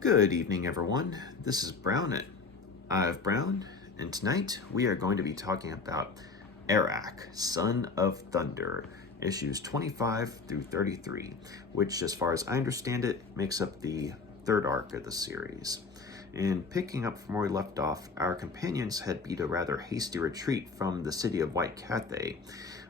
Good evening, everyone. This is Brown at Eye of Brown, and tonight we are going to be talking about Arak, Son of Thunder, issues 25 through 33, which, as far as I understand it, makes up the third arc of the series. And picking up from where we left off, our companions had beat a rather hasty retreat from the city of White Cathay,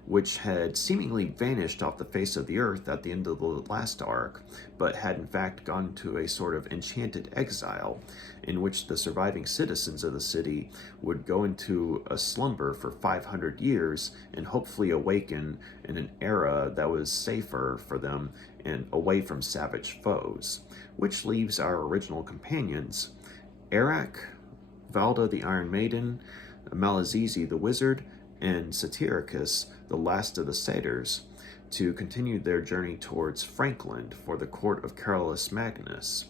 which had seemingly vanished off the face of the earth at the end of the last arc, but had in fact gone to a sort of enchanted exile, in which the surviving citizens of the city would go into a slumber for 500 years and hopefully awaken in an era that was safer for them and away from savage foes, which leaves our original companions, Arak, Valda the Iron Maiden, Malazizi the Wizard, and Satyricus, the last of the satyrs, to continue their journey towards Frankland for the court of Carolus Magnus.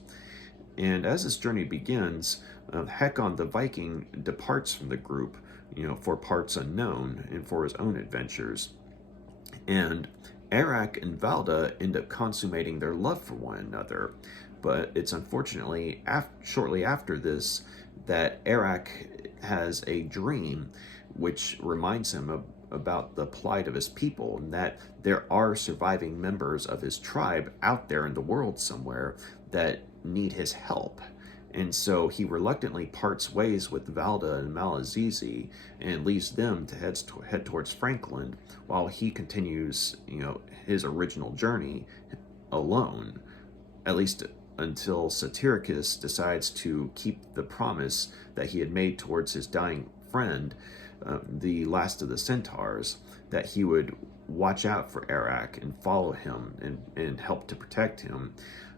And as this journey begins, Hakon the Viking departs from the group, for parts unknown and for his own adventures. And Arak and Valda end up consummating their love for one another, but it's unfortunately shortly after this that Arak has a dream which reminds him about the plight of his people, and that there are surviving members of his tribe out there in the world somewhere that need his help. And so he reluctantly parts ways with Valda and Malazizi and leaves them to head towards Frankland while he continues, his original journey alone, at least until Satyricus decides to keep the promise that he had made towards his dying friend, the last of the centaurs, that he would watch out for Arak and follow him and help to protect him,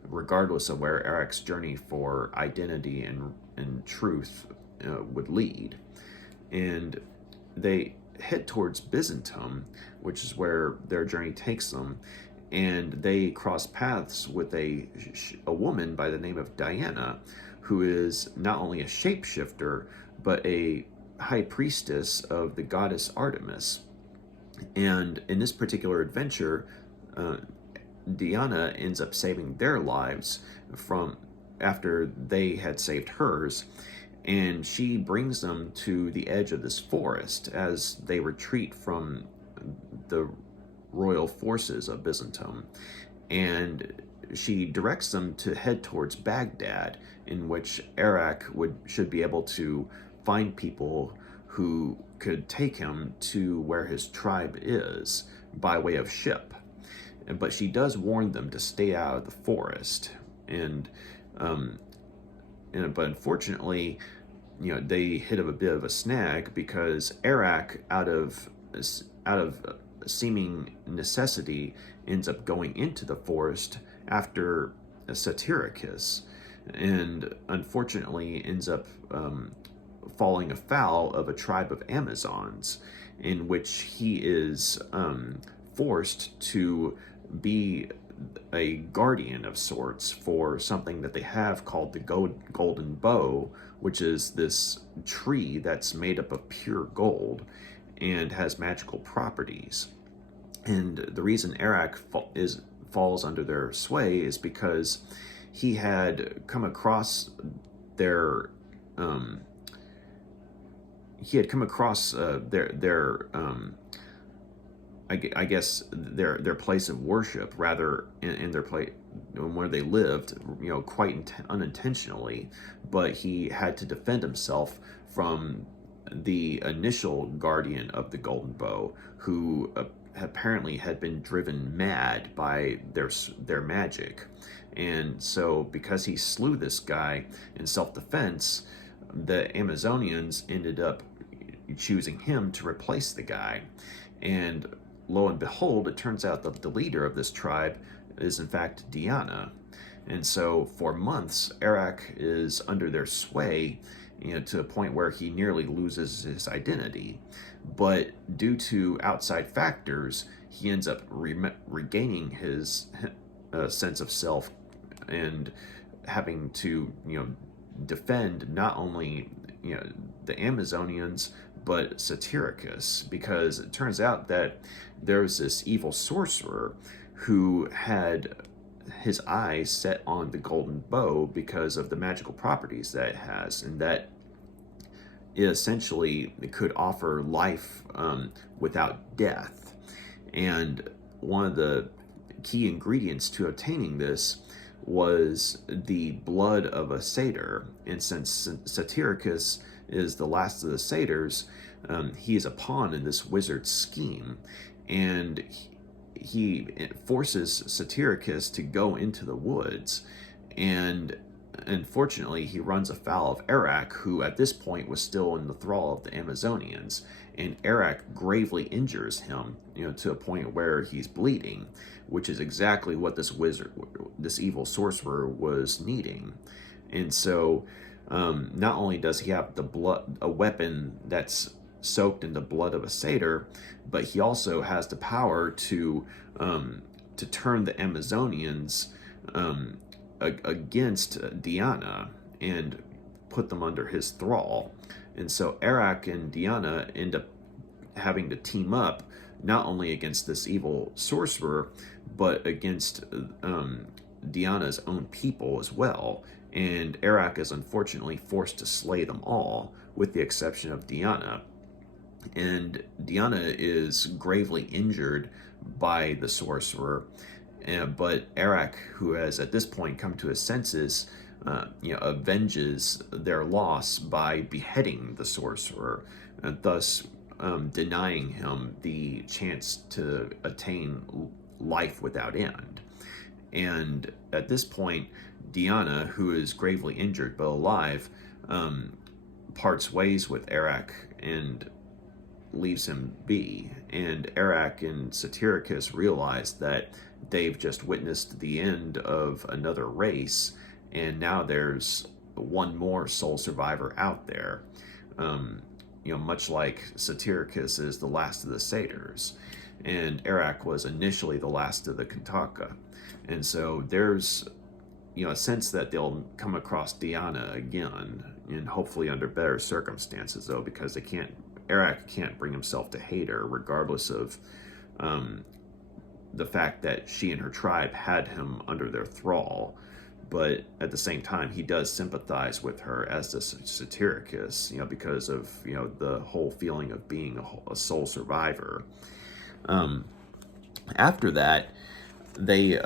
regardless of where Arak's journey for identity and truth would lead. And they head towards Byzantium, which is where their journey takes them, and they cross paths with a woman by the name of Diana, who is not only a shapeshifter, but a high priestess of the goddess Artemis. And in this particular adventure, Diana ends up saving their lives from after they had saved hers, and she brings them to the edge of this forest as they retreat from the royal forces of Byzantium, and she directs them to head towards Baghdad, in which Arak should be able to find people who could take him to where his tribe is by way of ship. But she does warn them to stay out of the forest, but unfortunately, they hit a bit of a snag, because Arak, out of seeming necessity, ends up going into the forest after Satyricus, and unfortunately ends up falling afoul of a tribe of Amazons, in which he is forced to be a guardian of sorts for something that they have called the golden bow, which is this tree that's made up of pure gold and has magical properties. And the reason Arak falls under their sway is because he had come across their I guess their place of worship, rather, in their place where they lived, quite unintentionally. But he had to defend himself from the initial guardian of the Golden Bow, who apparently had been driven mad by their magic. And so, because he slew this guy in self-defense, the Amazonians ended up choosing him to replace the guy. And lo and behold, it turns out that the leader of this tribe is in fact Diana. And so for months, Arak is under their sway, to a point where he nearly loses his identity. But due to outside factors, he ends up regaining his sense of self and having to, defend not only, the Amazonians, but Satyricus, because it turns out that there's this evil sorcerer who had his eyes set on the golden bow because of the magical properties that it has, and that it essentially could offer life without death. And one of the key ingredients to obtaining this was the blood of a satyr. And since Satyricus is the last of the satyrs, he is a pawn in this wizard's scheme. And he forces Satyricus to go into the woods, and unfortunately he runs afoul of Arak, who at this point was still in the thrall of the Amazonians, and Arak gravely injures him, to a point where he's bleeding, which is exactly what this evil sorcerer was needing. And so not only does he have a weapon that's soaked in the blood of a satyr, but he also has the power to turn the Amazonians against Diana and put them under his thrall. And so Arak and Diana end up having to team up not only against this evil sorcerer, but against Diana's own people as well. And Arak is unfortunately forced to slay them all, with the exception of Diana. And Diana is gravely injured by the sorcerer, but Arak, who has at this point come to his senses, avenges their loss by beheading the sorcerer, and thus denying him the chance to attain life without end. And at this point, Diana, who is gravely injured but alive, parts ways with Arak and leaves him be. And Arak and Satyricus realize that they've just witnessed the end of another race, and now there's one more sole survivor out there. Much like Satyricus is the last of the satyrs, and Arak was initially the last of the Kantaka. And so there's a sense that they'll come across Diana again, and hopefully under better circumstances, though, because Arak can't bring himself to hate her, regardless of the fact that she and her tribe had him under their thrall. But at the same time, he does sympathize with her, as does Satyricus, because of the whole feeling of being a sole survivor. After that, they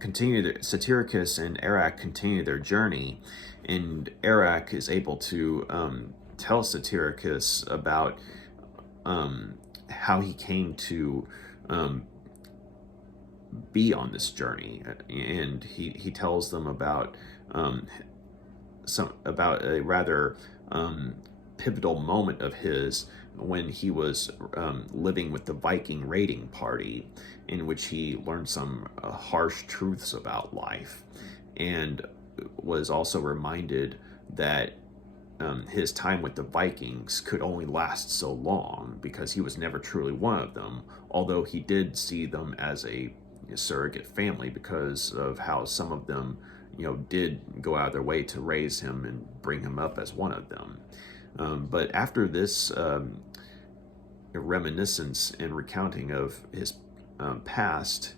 continue. Satyricus and Arak continue their journey, and Arak is able to tell Satyricus about how he came to be on this journey, and he tells them about a rather pivotal moment of his when he was living with the Viking raiding party, in which he learned some harsh truths about life, and was also reminded that his time with the Vikings could only last so long, because he was never truly one of them, although he did see them as a surrogate family because of how some of them did go out of their way to raise him and bring him up as one of them. But after this reminiscence and recounting of his past,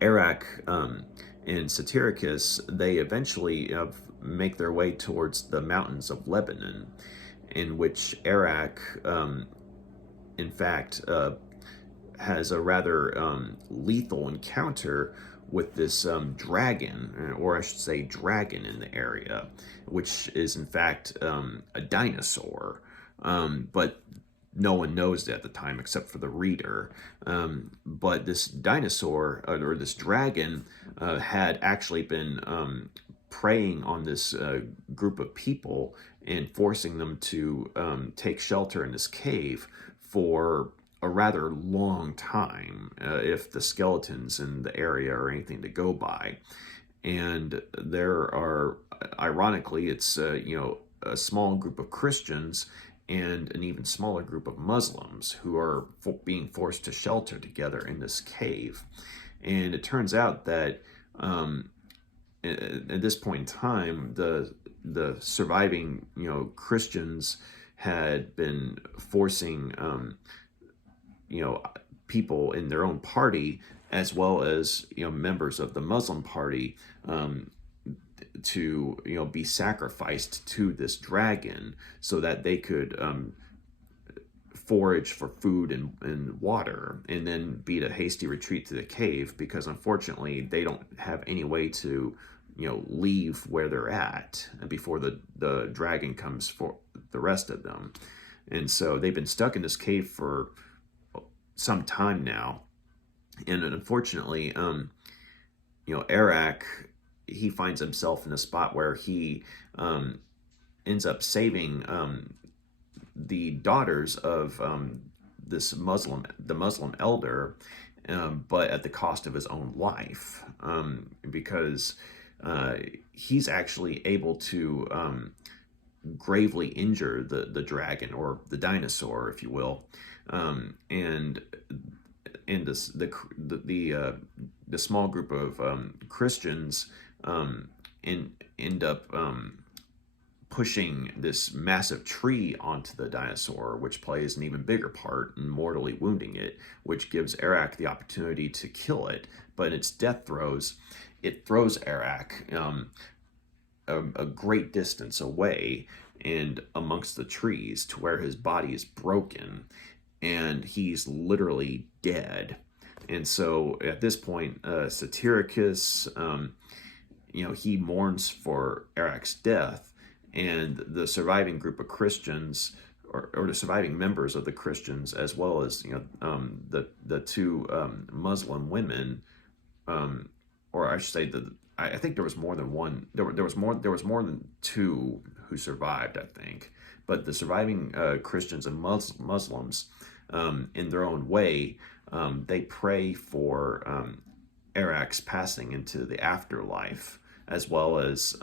Arak and Satyricus, they eventually make their way towards the mountains of Lebanon, in which Arak, in fact, has a rather lethal encounter with this dragon, or I should say dragon in the area, which is in fact a dinosaur, but no one knows it at the time except for the reader. But this dinosaur, or this dragon, had actually been preying on this group of people and forcing them to take shelter in this cave for a rather long time, if the skeletons in the area are anything to go by. And there are, ironically, it's a small group of Christians and an even smaller group of Muslims who are being forced to shelter together in this cave. And it turns out that at this point in time, the surviving, Christians had been forcing people in their own party, as well as members of the Muslim party, to be sacrificed to this dragon so that they could forage for food and water, and then beat a hasty retreat to the cave, because unfortunately they don't have any way to leave where they're at before the dragon comes for the rest of them. And so they've been stuck in this cave for some time now. And unfortunately, Arak, he finds himself in a spot where he ends up saving the daughters of the Muslim elder, but at the cost of his own life, because he's actually able to gravely injure the dragon, or the dinosaur, if you will, and the small group of Christians end up pushing this massive tree onto the dinosaur, which plays an even bigger part in mortally wounding it, which gives Arak the opportunity to kill it. But in its death throes, it throws Arak a great distance away and amongst the trees, to where his body is broken and he's literally dead. And so at this point, Satyricus, he mourns for Arak's death, and the surviving group of Christians, or the surviving members of the Christians, as well as the two Muslim women, or I should say I think there was more than one. There was more than two who survived, I think. But the surviving Christians and Muslims, in their own way, they pray for Arak's passing into the afterlife, as well as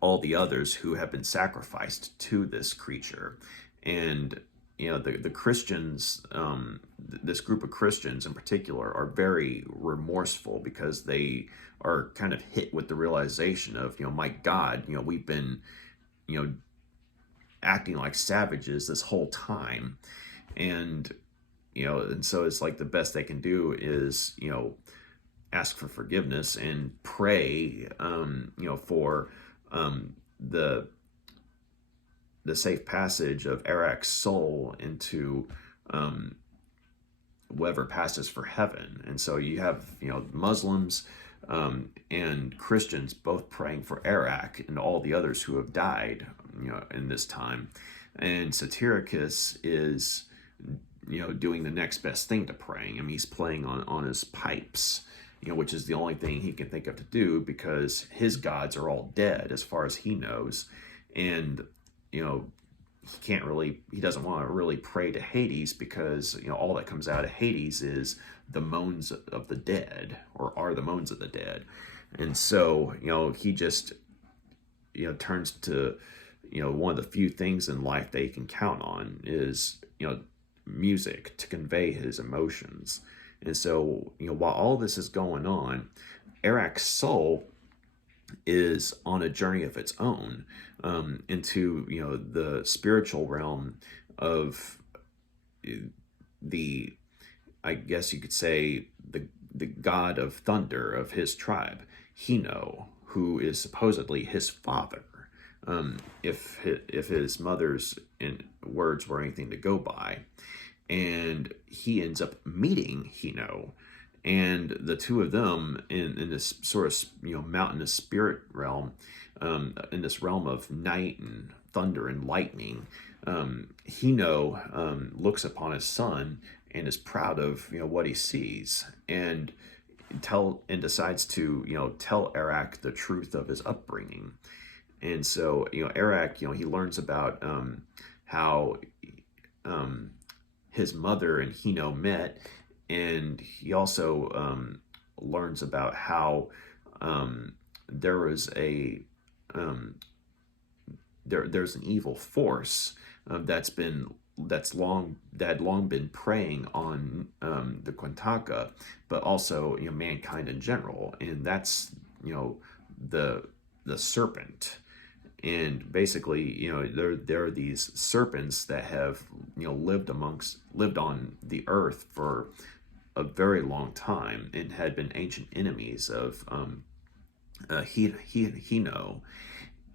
all the others who have been sacrificed to this creature. And the Christians, this group of Christians in particular, are very remorseful, because they are kind of hit with the realization of, my God, we've been, acting like savages this whole time. And, and so it's like the best they can do is, ask for forgiveness and pray, for the safe passage of Arak's soul into whoever passes for heaven. And so you have Muslims and Christians both praying for Arak and all the others who have died in this time. And Satyricus is doing the next best thing to praying. I mean, he's playing on his pipes, which is the only thing he can think of to do, because his gods are all dead as far as he knows. And he doesn't want to really pray to Hades, because all that comes out of Hades is the moans of the dead, or are the moans of the dead. And so he just turns to one of the few things in life that he can count on is music to convey his emotions. And so while all this is going on, Arak's soul is on a journey of its own, into the spiritual realm of the, I guess you could say, the god of thunder of his tribe, Hino, who is supposedly his father, if his mother's words were anything to go by. And he ends up meeting Hino, and the two of them in this sort of mountainous spirit realm, in this realm of night and thunder and lightning, Hino looks upon his son and is proud of what he sees, and decides to tell Arak the truth of his upbringing. And so Arak, he learns about how his mother and Hino met, and he also learns about how there was there's an evil force that had long been preying on the Quintaka, but also mankind in general, and that's the Serpent. And basically, there are these serpents that have lived on the earth for a very long time and had been ancient enemies of Hino,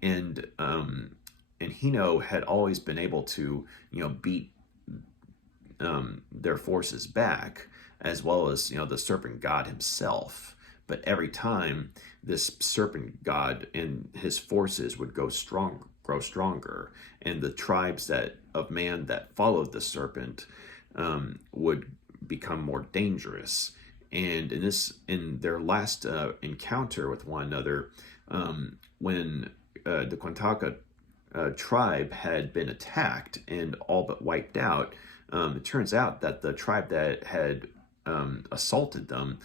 and Hino had always been able to beat their forces back, as well as the serpent god himself. But every time this serpent god and his forces would grow stronger, and the tribes of man that followed the serpent would become more dangerous. And in their last encounter with one another, when the Quantaka tribe had been attacked and all but wiped out, it turns out that the tribe that had assaulted them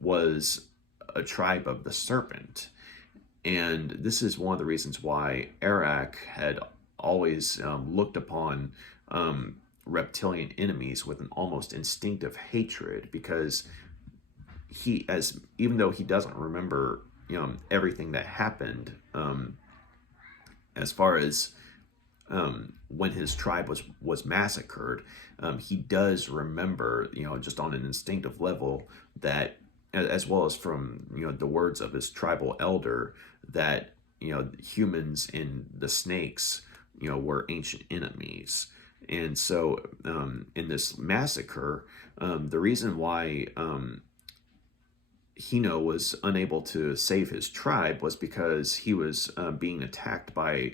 was a tribe of the Serpent. And this is one of the reasons why Arak had always looked upon reptilian enemies with an almost instinctive hatred, because even though he doesn't remember everything that happened, as far as when his tribe was massacred, he does remember, just on an instinctive level, that, as well as from the words of his tribal elder, that humans and the snakes were ancient enemies. And so in this massacre, the reason why Hino was unable to save his tribe was because he was being attacked by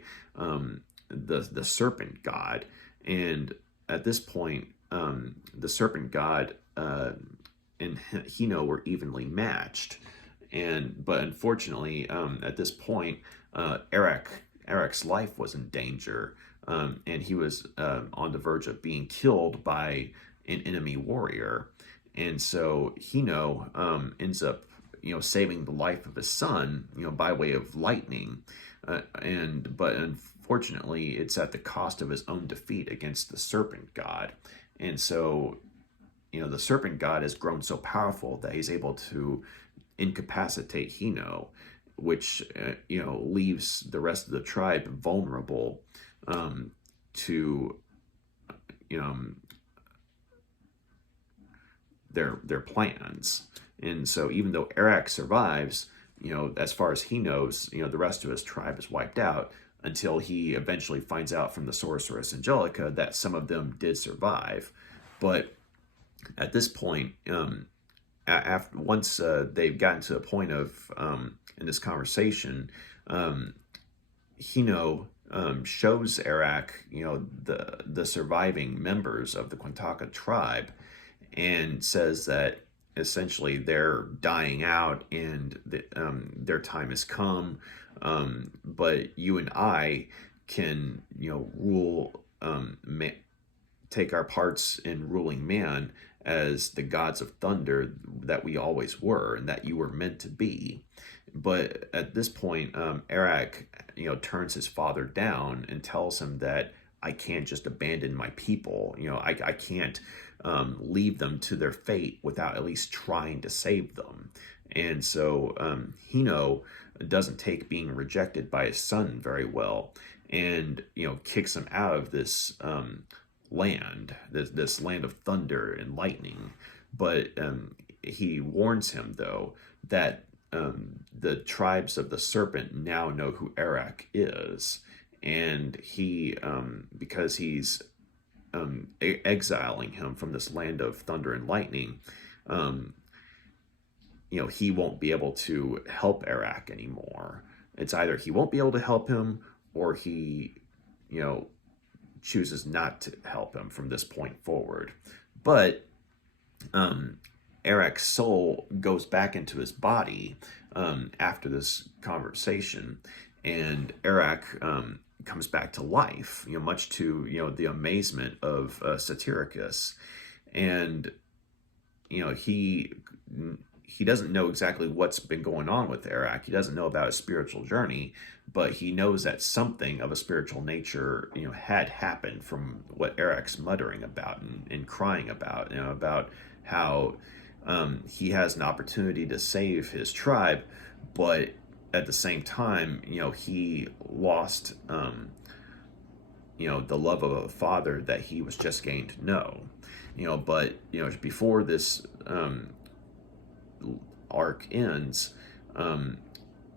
the serpent god. And at this point, the serpent god and Hino were evenly matched. But unfortunately, at this point, Arak's life was in danger, and he was on the verge of being killed by an enemy warrior. And so Hino ends up, saving the life of his son, by way of lightning. But unfortunately, it's at the cost of his own defeat against the serpent god. And so, the serpent god has grown so powerful that he's able to incapacitate Hino, which leaves the rest of the tribe vulnerable to their plans. And so even though Arak survives, as far as he knows, the rest of his tribe is wiped out, until he eventually finds out from the sorceress Angelica that some of them did survive. But at this point, once they've gotten to the point of in this conversation, Hino shows Arak, the surviving members of the Quantaka tribe, and says that essentially they're dying out and their time has come, but you and I can rule, take our parts in ruling man as the gods of thunder that we always were and that you were meant to be. But at this point, Arak turns his father down and tells him that I can't just abandon my people. I can't leave them to their fate without at least trying to save them. And so Hino doesn't take being rejected by his son very well, and kicks him out of this land, this land of thunder and lightning. But he warns him, though, that the tribes of the serpent now know who Arak is, and he, because he's exiling him from this land of thunder and lightning, he won't be able to help Arak anymore. It's either he won't be able to help him, or he, chooses not to help him from this point forward. But Arak's soul goes back into his body after this conversation, and Arak comes back to life, much to the amazement of Satyricus. And he doesn't know exactly what's been going on with Arak. He doesn't know about his spiritual journey, but he knows that something of a spiritual nature had happened from what Arak's muttering about and crying about, about how he has an opportunity to save his tribe, but at the same time, he lost, the love of a father that he was just getting to know. But before this arc ends,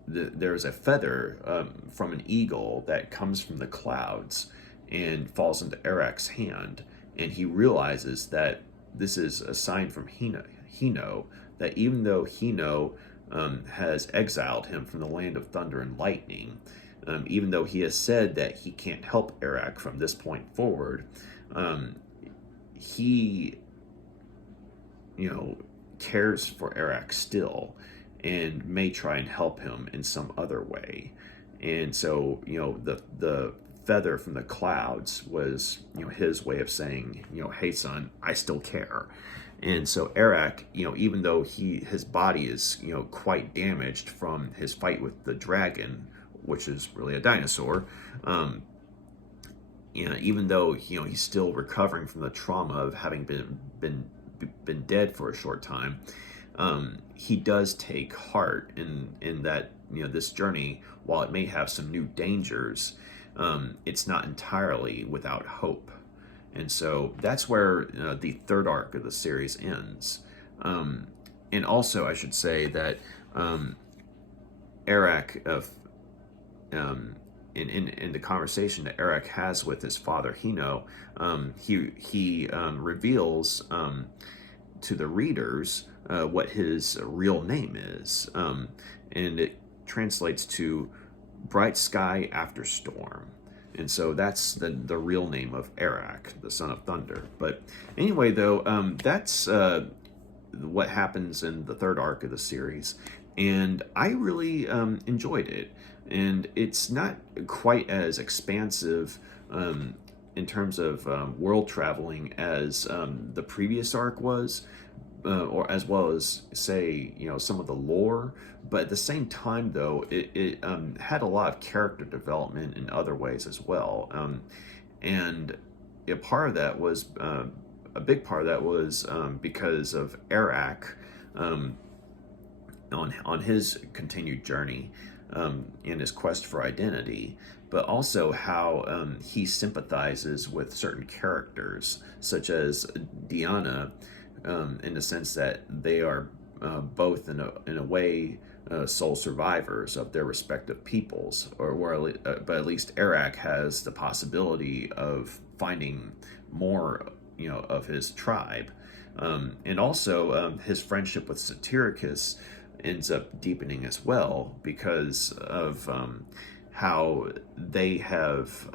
there's a feather from an eagle that comes from the clouds and falls into Arak's hand, and he realizes that this is a sign from Hino, that even though Hino has exiled him from the land of thunder and lightning, even though he has said that he can't help Arak from this point forward, he, cares for Arak still and may try and help him in some other way. And so, the feather from the clouds was, his way of saying, hey son, I still care. And so Arak, even though his body is, quite damaged from his fight with the dragon, which is really a dinosaur, even though, he's still recovering from the trauma of having been dead for a short time, he does take heart in that, this journey, while it may have some new dangers, it's not entirely without hope. And so that's where the third arc of the series ends. And also, I should say that Arak, in the conversation that Arak has with his father Hino, he reveals to the readers what his real name is, and it translates to bright sky after storm. And so that's the real name of Arak, the son of thunder. But anyway, though, that's what happens in the third arc of the series, and I really enjoyed it. And it's not quite as expansive in terms of world traveling as the previous arc was, or as well as, say, some of the lore. But at the same time, though, it had a lot of character development in other ways as well. And a part of that was, a big part of that was because of Arak on his continued journey in his quest for identity, but also how he sympathizes with certain characters, such as Diana, in the sense that they are both in a way sole survivors of their respective peoples, but at least Arak has the possibility of finding more, of his tribe, and also his friendship with Satyricus ends up deepening as well because of how they have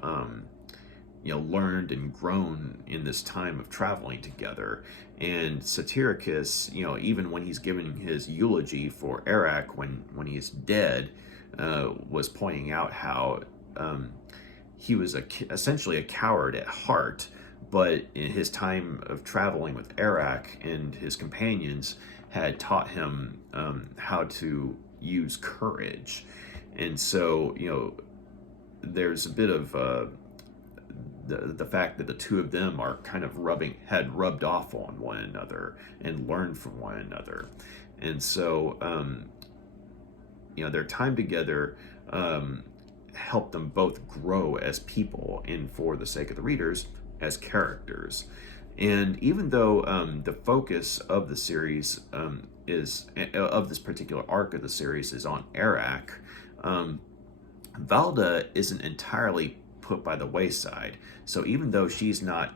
learned and grown in this time of traveling together. And Satyricus, even when he's giving his eulogy for Arak when he's dead, was pointing out how he was essentially a coward at heart, but in his time of traveling with Arak and his companions had taught him how to use courage. And so, there's a bit of the fact that the two of them are kind of had rubbed off on one another and learned from one another. And so, their time together helped them both grow as people and, for the sake of the readers, as characters. And even though the focus of the series of this particular arc of the series is on Arak, Valda isn't entirely put by the wayside. So even though she's not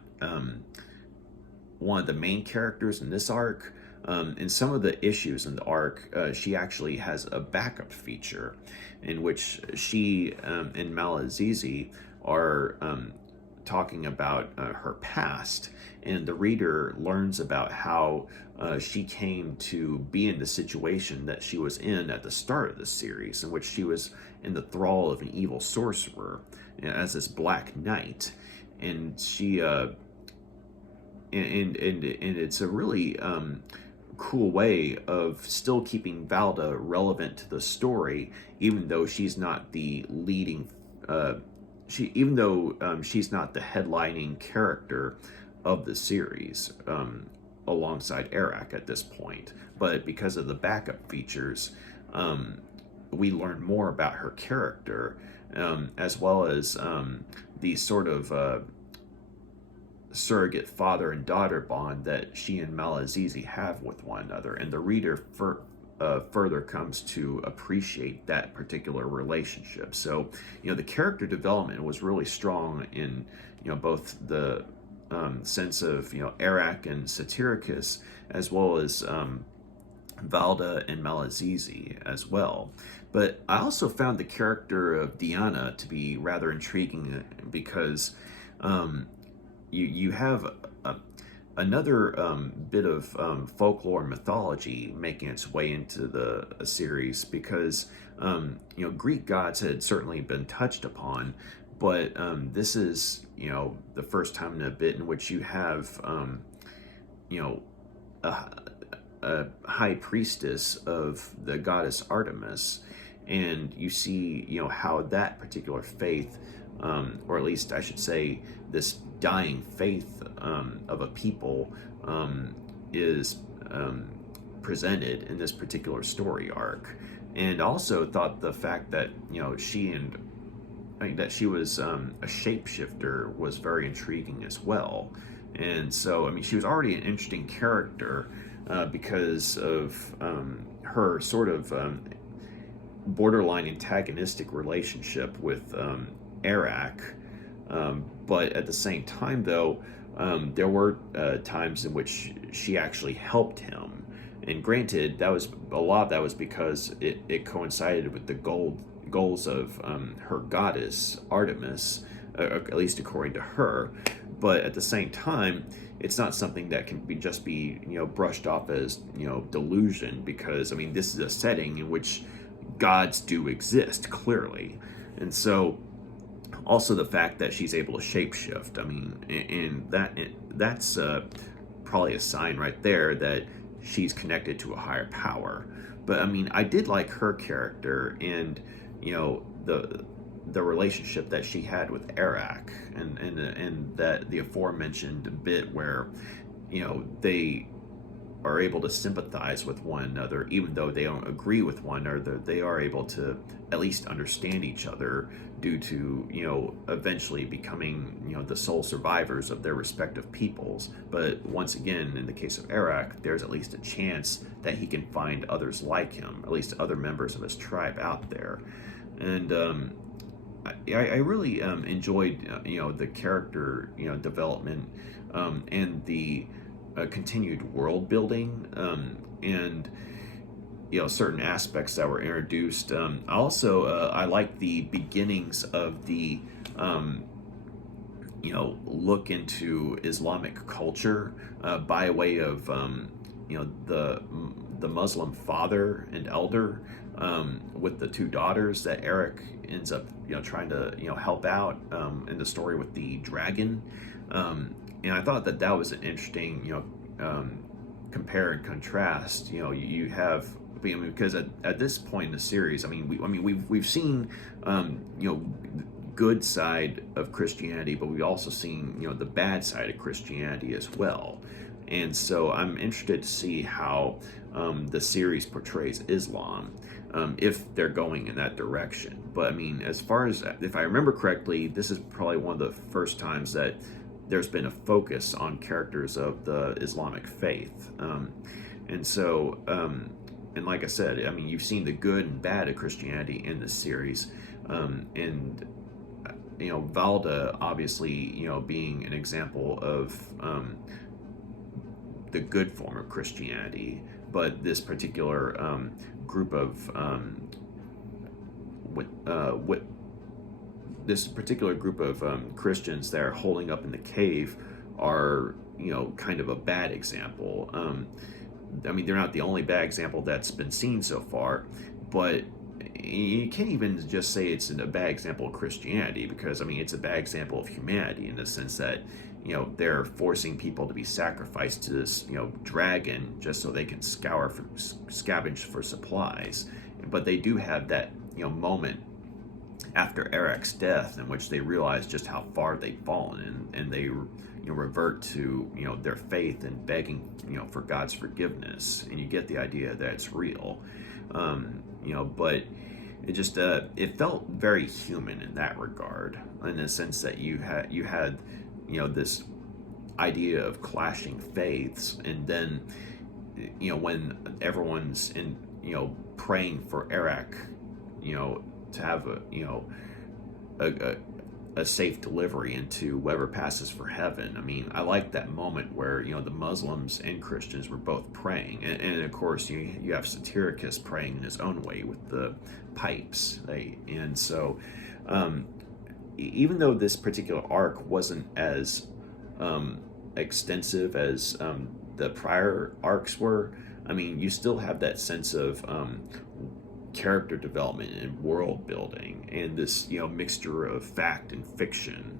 one of the main characters in this arc, in some of the issues in the arc, she actually has a backup feature in which she and Malazizi are talking about her past, and the reader learns about how she came to be in the situation that she was in at the start of the series, in which she was in the thrall of an evil sorcerer as this Black Knight. And she and it's a really cool way of still keeping Valda relevant to the story, even though she's not the leading she's not the headlining character of the series alongside Arak at this point. But because of the backup features, we learn more about her character, as well as the sort of surrogate father and daughter bond that she and Malazizi have with one another, and the reader further comes to appreciate that particular relationship. So, the character development was really strong in, both the sense of, Arak and Satyricus, as well as Valda and Malazizi as well. But I also found the character of Diana to be rather intriguing because you have another bit of folklore and mythology making its way into the series, because Greek gods had certainly been touched upon, but this is the first time in a bit in which you have a high priestess of the goddess Artemis, and you see how that particular faith, or at least I should say this dying faith of a people, is presented in this particular story arc. And also thought the fact that she was a shapeshifter was very intriguing as well. And so she was already an interesting character because of her sort of borderline antagonistic relationship with Arak. But at the same time, though, there were times in which she actually helped him. And granted, a lot of that was because it coincided with the goals of her goddess, Artemis, at least according to her. But at the same time, it's not something that can just be brushed off as delusion, because this is a setting in which gods do exist clearly. And so also the fact that she's able to shapeshift, and that's probably a sign right there that she's connected to a higher power. But I did like her character, and the relationship that she had with Arak, and that the aforementioned bit where they are able to sympathize with one another, even though they don't agree with one another. They are able to at least understand each other due to eventually becoming the sole survivors of their respective peoples. But once again, in the case of Arak, there's at least a chance that he can find others like him, at least other members of his tribe out there. And I really enjoyed the character development, and the continued world building, and certain aspects that were introduced. Also, I like the beginnings of the look into Islamic culture by way of the Muslim father and elder, with the two daughters that Arak ends up trying to help out in the story with the dragon. And I thought that was an interesting compare and contrast. You have, because at this point in the series, we've seen good side of Christianity, but we've also seen the bad side of Christianity as well. And so I'm interested to see how the series portrays Islam, if they're going in that direction. But as far as, if I remember correctly, this is probably one of the first times that there's been a focus on characters of the Islamic faith. And so, and like I said, you've seen the good and bad of Christianity in this series. And Valda, obviously, being an example of the good form of Christianity, but this particular group of Christians that are holding up in the cave are kind of a bad example. They're not the only bad example that's been seen so far, but you can't even just say it's a bad example of Christianity, because it's a bad example of humanity, in the sense that they're forcing people to be sacrificed to this dragon just so they can scavenge for supplies. But they do have that moment after Arak's death in which they realize just how far they've fallen, and they revert to their faith and begging for God's forgiveness, and you get the idea that it's real. But it just it felt very human in that regard, in the sense that you had this idea of clashing faiths, and then when everyone's in praying for Arak, to have a a safe delivery into whoever passes for heaven. I mean, I like that moment where the Muslims and Christians were both praying, and of course you have Satyricus praying in his own way with the pipes. And so even though this particular arc wasn't as extensive as the prior arcs were, I mean, you still have that sense of character development and world building, and this mixture of fact and fiction.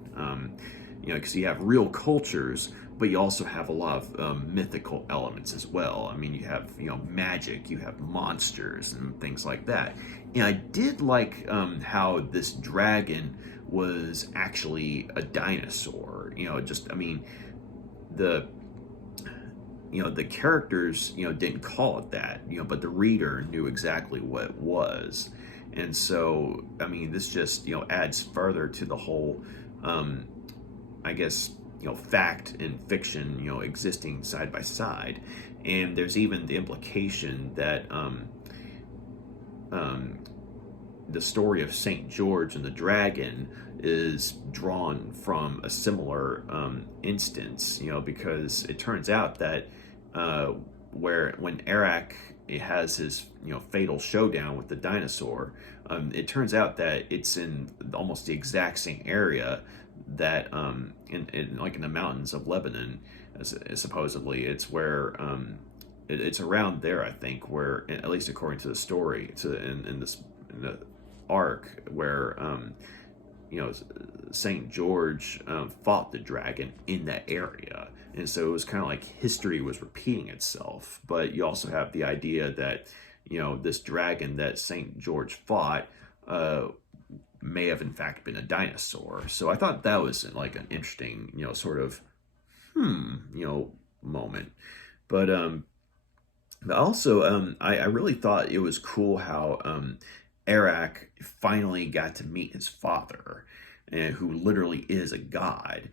Because you have real cultures, but you also have a lot of mythical elements as well. I mean, you have magic, you have monsters and things like that. And I did like how this dragon was actually a dinosaur. The the characters didn't call it that, but the reader knew exactly what it was. And so I mean, this just adds further to the whole I guess fact and fiction existing side by side. And there's even the implication that the story of Saint George and the dragon is drawn from a similar instance, because it turns out that when Arak has his fatal showdown with the dinosaur, it turns out that it's in almost the exact same area that in like in the mountains of Lebanon, supposedly it's where it's around there, I think, where, at least according to the story, in the arc, where Saint George fought the dragon in that area. And so it was kind of like history was repeating itself. But you also have the idea that this dragon that Saint George fought may have in fact been a dinosaur. So I thought that was like an interesting sort of moment. But also I really thought it was cool how Arak finally got to meet his father, who literally is a god.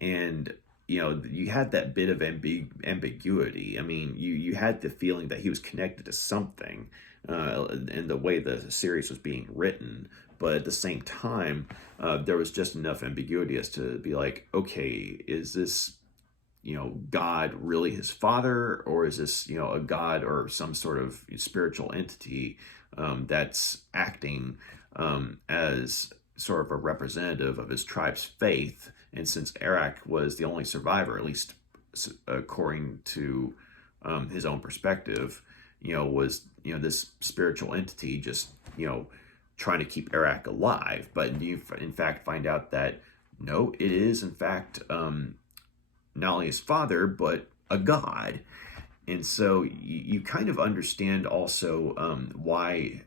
And you had that bit of ambiguity. I mean, you had the feeling that he was connected to something in the way the series was being written, but at the same time, there was just enough ambiguity as to be like, okay, is this God really his father, or is this a god or some sort of spiritual entity that's acting as sort of a representative of his tribe's faith? And since Arak was the only survivor, at least according to his own perspective, was this spiritual entity just trying to keep Arak alive. But you in fact find out that no, it is in fact not only his father, but a god. And so you kind of understand also why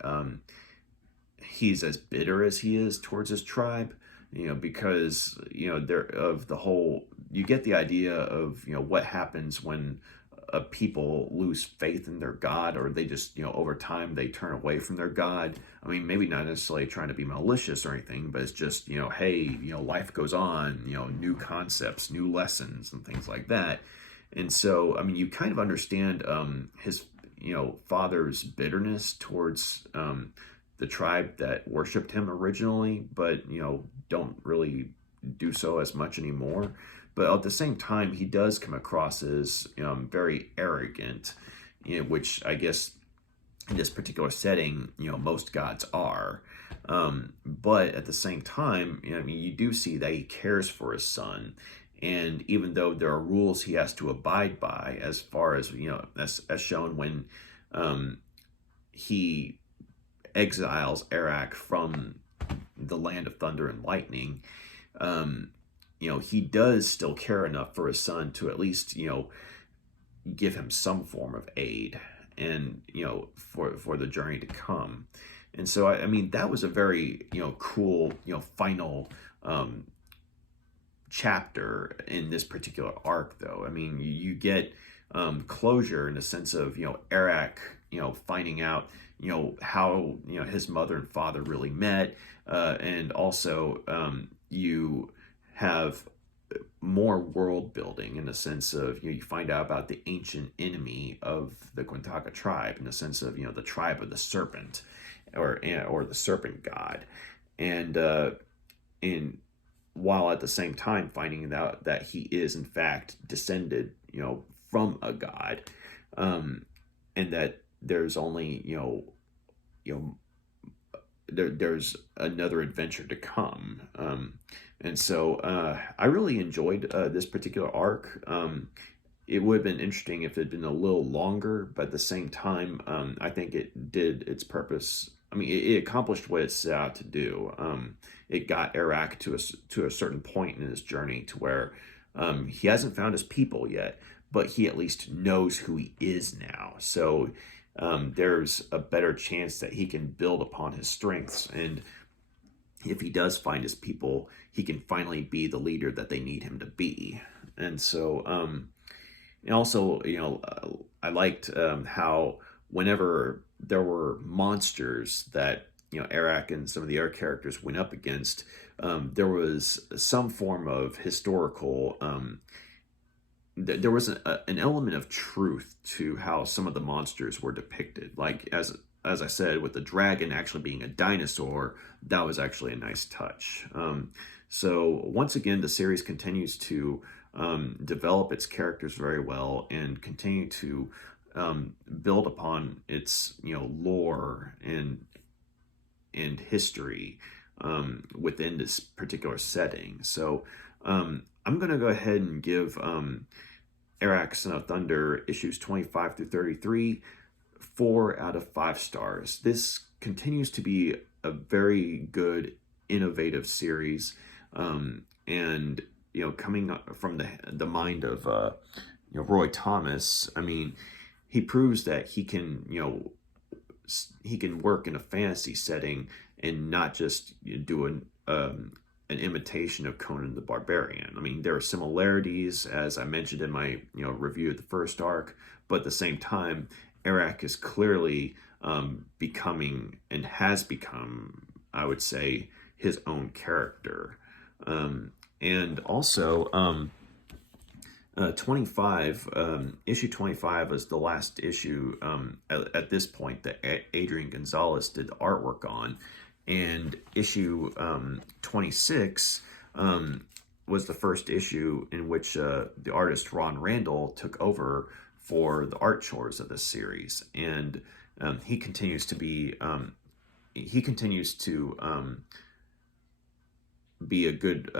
he's as bitter as he is towards his tribe, because there of the whole, you get the idea of what happens when people lose faith in their god, or they just over time they turn away from their god. I mean, maybe not necessarily trying to be malicious or anything, but it's just hey, life goes on, new concepts, new lessons, and things like that. And so I mean, you kind of understand his father's bitterness towards the tribe that worshipped him originally, but don't really do so as much anymore. But at the same time, he does come across as very arrogant, which I guess in this particular setting, most gods are. But at the same time, I mean, you do see that he cares for his son. And even though there are rules he has to abide by, as far as, as shown when he exiles Arak from the land of thunder and lightning, he does still care enough for his son to at least, give him some form of aid, and, for the journey to come. And so, I mean, that was a very, cool, final chapter in this particular arc, though. I mean, you get closure in the sense of, Arak finding out, how, his mother and father really met. And also, you have more world building in the sense of, you find out about the ancient enemy of the Quintaka tribe, in the sense of, the tribe of the Serpent, or the Serpent God. And in while at the same time finding out that he is in fact descended, from a god, and that there's only, there's another adventure to come. And so I really enjoyed this particular arc. It would have been interesting if it had been a little longer, but at the same time, I think it did its purpose. I mean, it accomplished what it set out to do. It got Arak to a certain point in his journey to where he hasn't found his people yet, but he at least knows who he is now. So there's a better chance that he can build upon his strengths, and if he does find his people, he can finally be the leader that they need him to be. And so, and also, I liked how whenever there were monsters that, Arak and some of the other characters went up against, there was some form of historical, there was an element of truth to how some of the monsters were depicted. Like, as I said, with the dragon actually being a dinosaur, that was actually a nice touch. So once again, the series continues to develop its characters very well and continue to build upon its lore and history within this particular setting. So I'm going to go ahead and give Arak, Son of Thunder, issues 25 through 33, 4 out of 5 stars. This continues to be a very good, innovative series, and coming from the mind of Roy Thomas. I mean, he proves that he can work in a fantasy setting and not just do an imitation of Conan the Barbarian. I mean, there are similarities, as I mentioned in my review of the first arc, but at the same time, Arak is clearly becoming, and has become, I would say, his own character. And also, 25, issue 25 was the last issue at this point that Adrian Gonzales did the artwork on. And issue 26 was the first issue in which the artist Randall took over for the art chores of this series. And he continues to be a good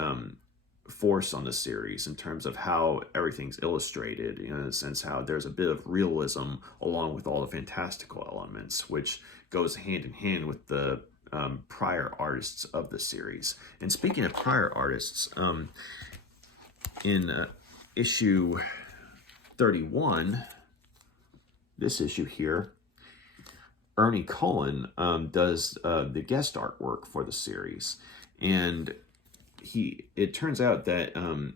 force on the series in terms of how everything's illustrated, in a sense how there's a bit of realism along with all the fantastical elements, which goes hand in hand with the prior artists of the series. And speaking of prior artists, in issue 31, this issue here, Ernie Colon does the guest artwork for the series. And it turns out that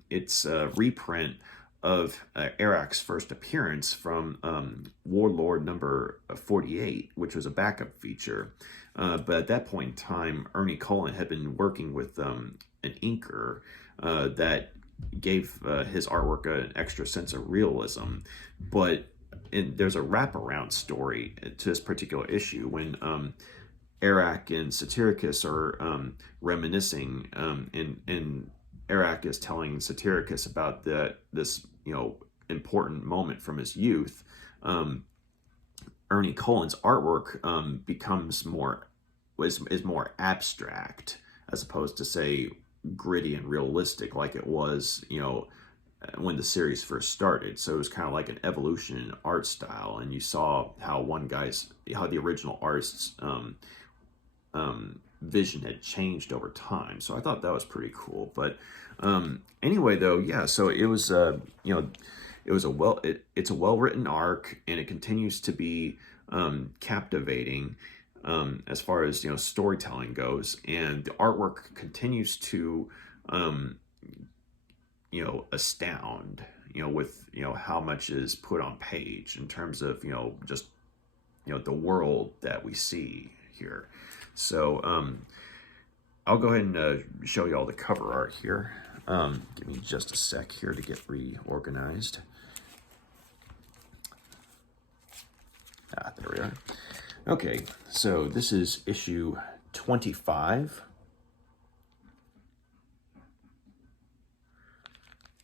it's a reprint of Arak's first appearance from Warlord number 48, which was a backup feature. But at that point in time, Ernie Colon had been working with an inker that gave his artwork an extra sense of realism. But there's a wraparound story to this particular issue when Arak and Satyricus are reminiscing, and Arak is telling Satyricus about this important moment from his youth. Ernie Colon's artwork becomes more abstract, as opposed to, say, gritty and realistic like it was when the series first started. So it was kind of like an evolution in art style, and you saw how the original artist's vision had changed over time. So I thought that was pretty cool. But anyway, though, yeah. So it was it's a well-written arc, and it continues to be captivating as far as storytelling goes, and the artwork continues to astound with how much is put on page in terms of just the world that we see here. So I'll go ahead and show you all the cover art here. Give me just a sec here to get reorganized. There we are. Okay, so this is issue 25.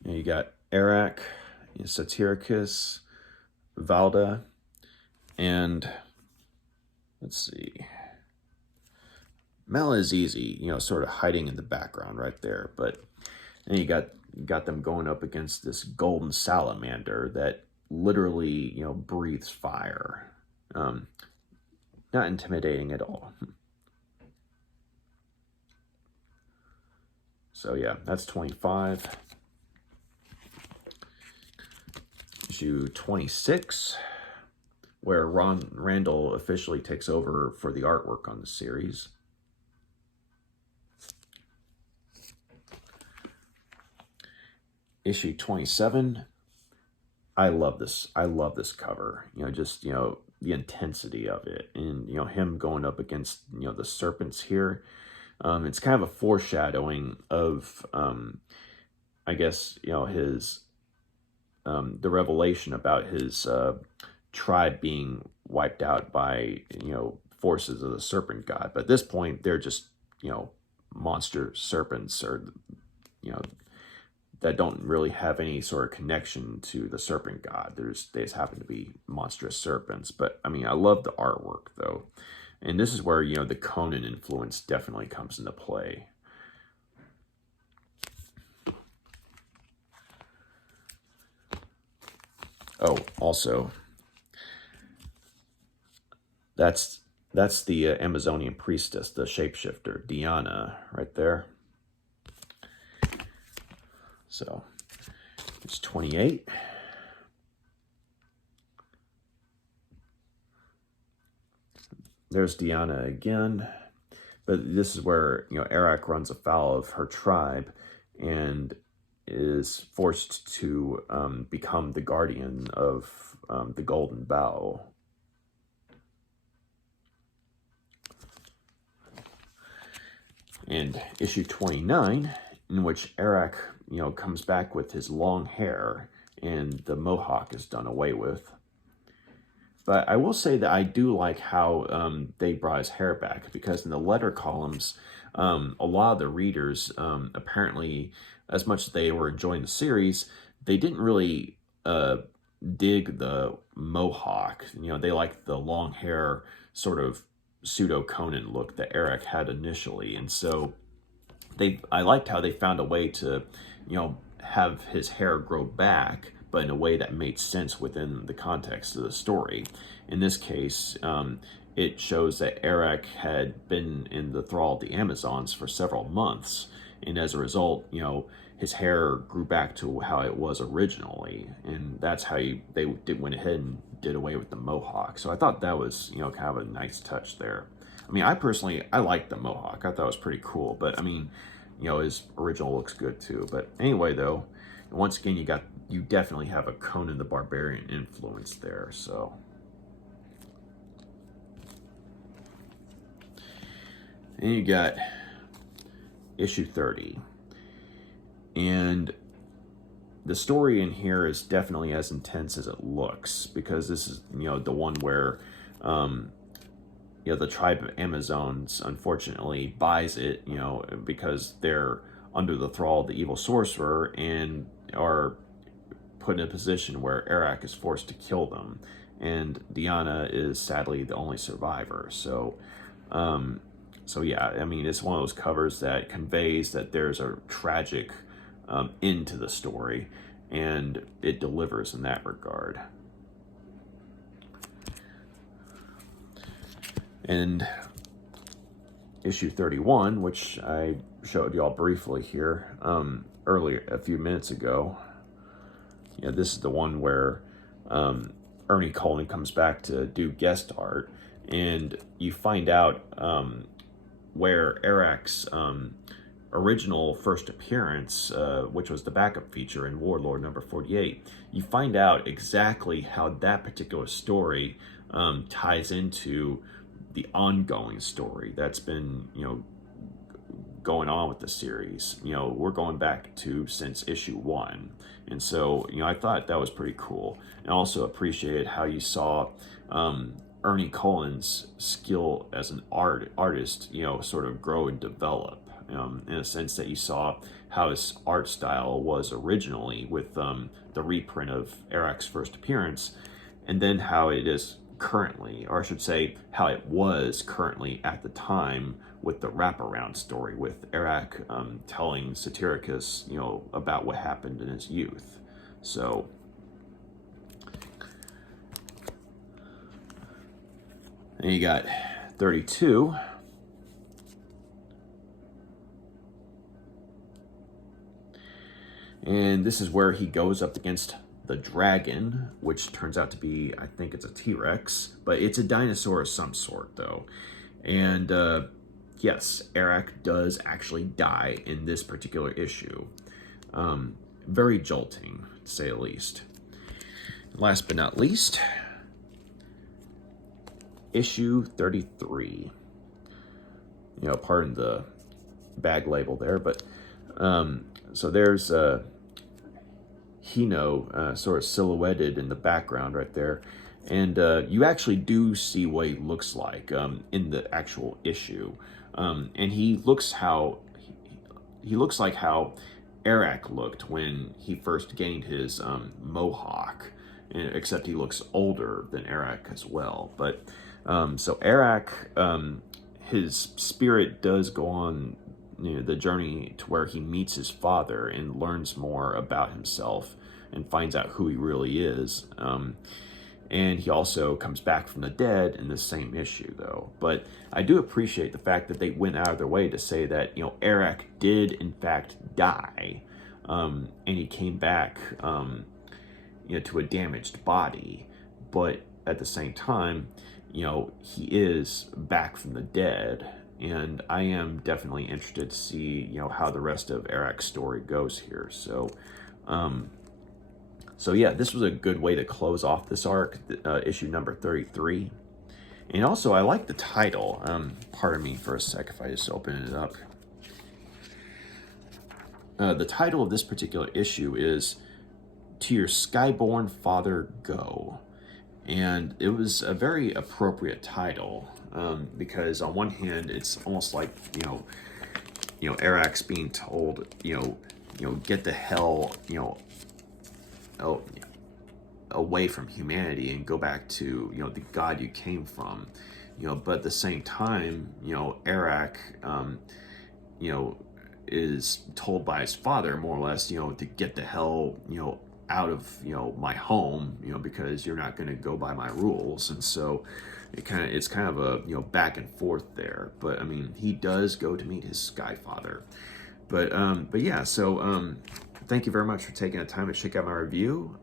And you got Arak, Satyricus, Valda, and let's see. Mel is easy, sort of hiding in the background right there. But then you got them going up against this golden salamander that literally, breathes fire. Not intimidating at all. So yeah, that's 25. Issue 26, where Randall officially takes over for the artwork on the series. Issue 27. I love this. I love this cover. Just the intensity of it, and him going up against the serpents here. It's kind of a foreshadowing of I guess his the revelation about his tribe being wiped out by forces of the serpent god. But at this point, they're just monster serpents, or that don't really have any sort of connection to the serpent god. They just happen to be monstrous serpents. But I mean, I love the artwork though, and this is where the Conan influence definitely comes into play. Oh, also, that's the Amazonian priestess, the shapeshifter, Diana, right there. So, it's 28. There's Diana again. But this is where, Arak runs afoul of her tribe and is forced to become the guardian of the Golden Bough. And issue 29, in which Arak, comes back with his long hair and the mohawk is done away with. But I will say that I do like how they brought his hair back, because in the letter columns, a lot of the readers, apparently, as much as they were enjoying the series, they didn't really dig the mohawk. They liked the long hair, sort of pseudo-Conan look that Arak had initially. And so I liked how they found a way to, have his hair grow back, but in a way that made sense within the context of the story. In this case, it shows that Arak had been in the thrall of the Amazons for several months, and as a result, his hair grew back to how it was originally, and that's how they went ahead and did away with the mohawk. So I thought that was, kind of a nice touch there. I mean, I liked the mohawk. I thought it was pretty cool, but I mean, his original looks good too. But anyway, though, once again, you definitely have a Conan the Barbarian influence there. So, and you got issue 30, and the story in here is definitely as intense as it looks, because this is the one where the tribe of Amazons unfortunately buys it, because they're under the thrall of the evil sorcerer and are put in a position where Arak is forced to kill them, and Diana is sadly the only survivor. So yeah, I mean, it's one of those covers that conveys that there's a tragic end to the story, and it delivers in that regard. And issue 31, which I showed y'all briefly here earlier, a few minutes ago. This is the one where Ernie Colon comes back to do guest art, and you find out where Arak's original first appearance, which was the backup feature in Warlord number 48, you find out exactly how that particular story ties into the ongoing story that's been, going on with the series. We're going back to since issue 1. And so, I thought that was pretty cool. And also appreciated how you saw Ernie Colon's skill as an artist, sort of grow and develop. In a sense that you saw how his art style was originally with the reprint of Arak's first appearance, and then how it is currently, or I should say, how it was currently at the time with the wraparound story with Arak telling Satyricus, about what happened in his youth. So, and you got 32. And this is where he goes up against the dragon, which turns out to be, I think it's a T-Rex, but it's a dinosaur of some sort, though. And yes, Arak does actually die in this particular issue. Very jolting, to say the least. Last but not least, issue 33. Pardon the bag label there, but so there's Hino sort of silhouetted in the background right there, and you actually do see what he looks like in the actual issue, and he looks like how Arak looked when he first gained his mohawk, except he looks older than Arak as well. But so Arak, his spirit does go on the journey to where he meets his father and learns more about himself and finds out who he really is. And he also comes back from the dead in the same issue, though. But I do appreciate the fact that they went out of their way to say that, Arak did in fact die, and he came back, to a damaged body. But at the same time, he is back from the dead. And I am definitely interested to see, how the rest of Arak's story goes here. So, so yeah, this was a good way to close off this arc, issue number 33. And also, I like the title. Pardon me for a sec if I just open it up. The title of this particular issue is "To Your Skyborn Father Go." And it was a very appropriate title. Because on one hand, it's almost like, Arak's being told, get the hell, away from humanity and go back to, the God you came from, but at the same time, Arak, is told by his father, more or less, to get the hell, out of, my home, because you're not going to go by my rules. And so, it's kind of a back and forth there, but I mean he does go to meet his Sky Father, but yeah. So thank you very much for taking the time to check out my review.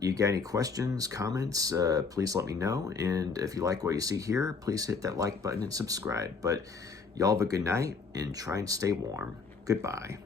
You got any questions, comments? Please let me know, and if you like what you see here, please hit that like button and subscribe. But y'all have a good night and try and stay warm. Goodbye.